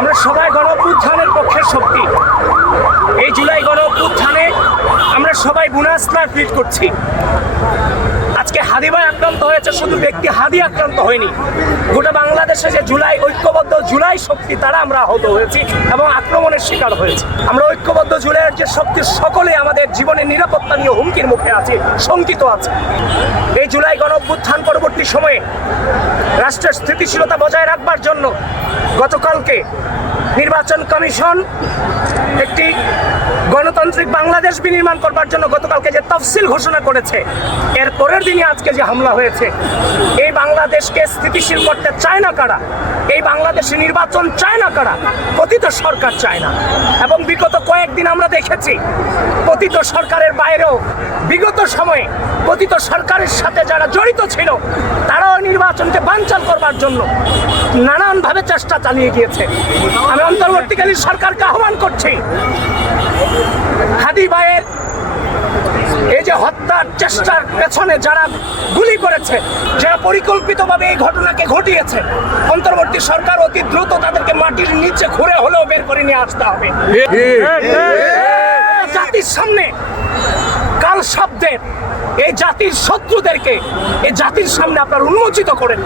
আমরা সবাই গণ-অভ্যুত্থানের পক্ষের শক্তি। এই জুলাই গণ-অভ্যুত্থানে আমরা সবাই বুনাস্তার ফিট করছি। আজকে হাদি ভাই আক্রান্ত হয়েছে, শুধু ব্যক্তি হাদি আক্রান্ত হয়নি, গোটা বাংলাদেশে যে জুলাই ঐক্যবদ্ধ জুলাই শক্তি তারা আমরা আহত হয়েছি এবং আক্রমণের শিকার হয়েছি। আমরা ঐক্যবদ্ধ জুলাইয়ের যে শক্তি সকলে আমাদের জীবনের নিরাপত্তা নিয়ে হুমকির মুখে আছে, শঙ্কিত আছে। এই জুলাই গণ-অভ্যুত্থান পরবর্তী সময়ে রাষ্ট্রের স্থিতিশীলতা বজায় রাখবার জন্য গতকালকে নির্বাচন কমিশন একটি গণতান্ত্রিক বাংলাদেশ বিনির্মাণ করবার জন্য গতকালকে যে তফসিল ঘোষণা করেছে, এর পরের দিনই আজকে যে হামলা হয়েছে, এই বাংলাদেশকে স্থিতিশীল করতে চায় না কারা, এই বাংলাদেশে নির্বাচন চায় না কারা, পতিত সরকার চায় না। এবং বিগত কয়েকদিন আমরা দেখেছি পতিত সরকারের বাইরেও বিগত সময়ে পতিত সরকারের সাথে যারা জড়িত ছিল তারাও নির্বাচনকে বানচাল করবার জন্য নানানভাবে চেষ্টা চালিয়ে গিয়েছে। আমি অন্তর্বর্তীকালীন সরকারকে আহ্বান করছি, হাদি ভাইয়ের এই যে হত্যার চেষ্টার পেছনে যারা গুলি করেছে, যারা পরিকল্পিতভাবে এই ঘটনাকে ঘটিয়েছে, অন্তর্বর্তী সরকার অতি দ্রুত তাদেরকে মাটির নিচে ঘুরে হলেও বের করে নিয়ে আসতে হবে। জাতির সামনে কাল শব্দের এই জাতির শত্রুদেরকে এই জাতির সামনে আপনারা উন্মোচিত করেন।